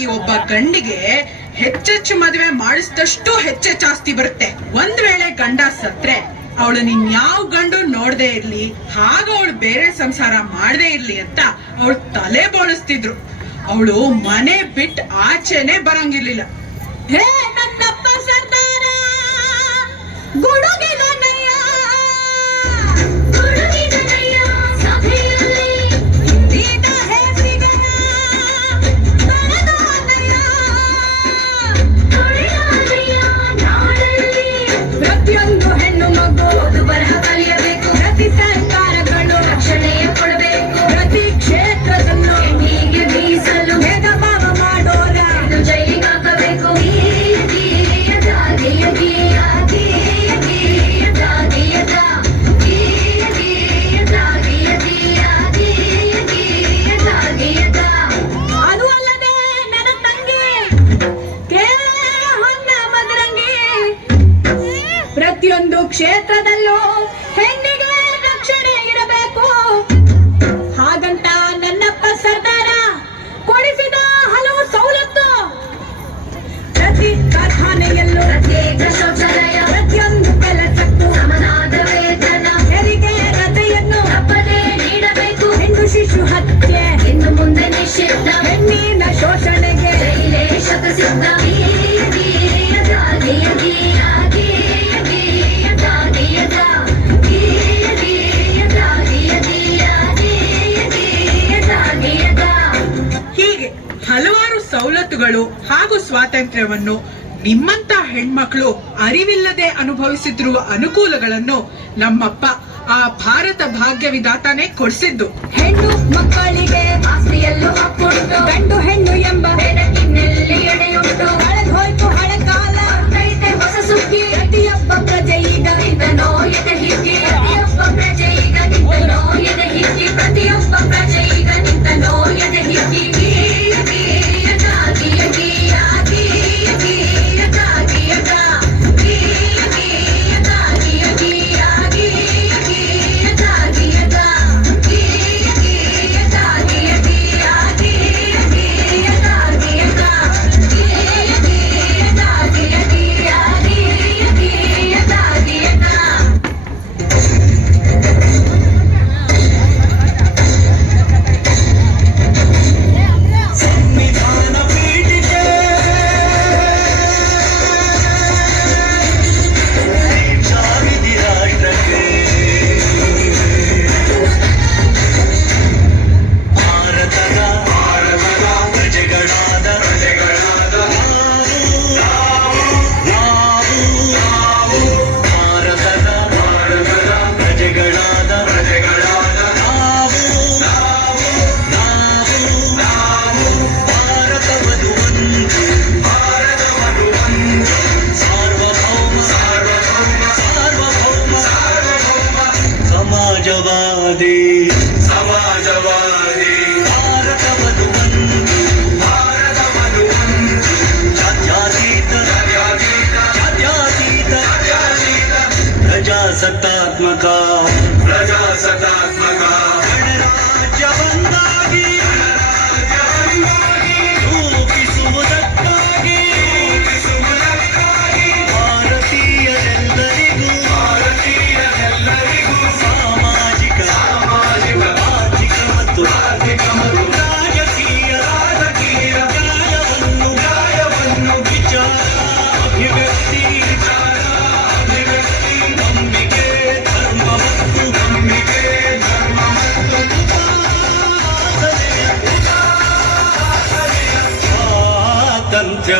ಒಬ್ಬ ಗಂಡಿಗೆ ಹೆಚ್ಚೆಚ್ಚು ಮದುವೆ ಮಾಡಿಸಿದಷ್ಟು ಹೆಚ್ಚೆಚ್ಚು ಆಸ್ತಿ ಬರುತ್ತೆ. ಒಂದ್ ವೇಳೆ ಗಂಡ ಸತ್ರೆ, ಅವಳು ಯಾವ ಗಂಡು ನೋಡದೆ ಇರ್ಲಿ, ಹಾಗ ಅವಳು ಬೇರೆ ಸಂಸಾರ ಮಾಡದೇ ಇರ್ಲಿ ಅಂತ ಅವಳು ತಲೆ ಬೋಳಿಸ್ತಿದ್ರು. ಅವಳು ಮನೆ ಬಿಟ್ಟು ಆಚೆನೆ ಬರಂಗಿರ್ಲಿಲ್ಲ. ಹೀಗೆ ಹಲವಾರು ಸವಲತ್ತುಗಳು ಹಾಗೂ ಸ್ವಾತಂತ್ರ್ಯವನ್ನು ನಿಮ್ಮಂತ ಹೆಣ್ಮಕ್ಳು ಅರಿವಿಲ್ಲದೆ ಅನುಭವಿಸುತ್ತಿರುವ ಅನುಕೂಲಗಳನ್ನು ನಮ್ಮಪ್ಪ ಆ ಭಾರತ ಭಾಗ್ಯ ವಿಧಾತಾನೆ ಕೊಡಿಸಿದ್ದು. ಹೆಣ್ಣು ಮಕ್ಕಳಿಗೆ ಗಂಡು ಹೆಣ್ಣು ಎಂಬ ಕೈತೆ ಹೊಸ ಸುಗ್ಗಿ ಪ್ರತಿಯೊಬ್ಬ ಪ್ರಜೆ ಈಗ ನಿಂತ ನೋಯದ ಹಿಗ್ಗಿ ಪ್ರತಿಯೊಬ್ಬ ಪ್ರಜೆ समाजवादी। समाजवादी। भारत जातीत प्रजासत्तात्मका।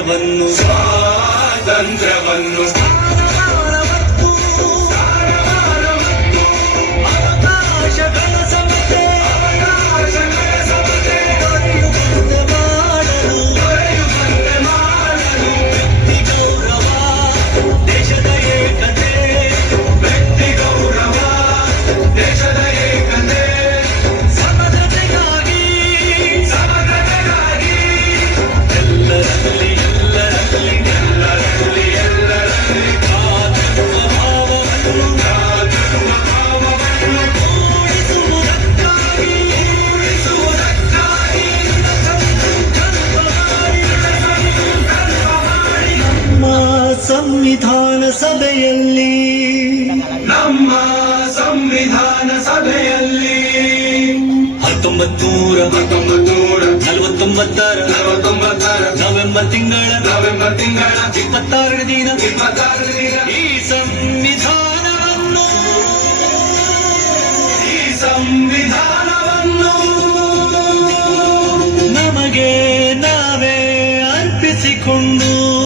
ತಂತ್ರವನ್ನು ತಂತ್ರವನ್ನು ಮೂರ ತೊಂಬತ್ತೂರ ನಲವತ್ತೊಂಬತ್ತರ ನಲವತ್ತೊಂಬತ್ತಾರ ನವೆಂಬರ್ ತಿಂಗಳ ನವೆಂಬರ್ ತಿಂಗಳ ಇಪ್ಪತ್ತಾರನೇ ದಿನ ಇಪ್ಪತ್ತಾರನೇ ದಿನ, ಈ ಸಂವಿಧಾನವನ್ನು ಈ ಸಂವಿಧಾನವನ್ನು ನಮಗೆ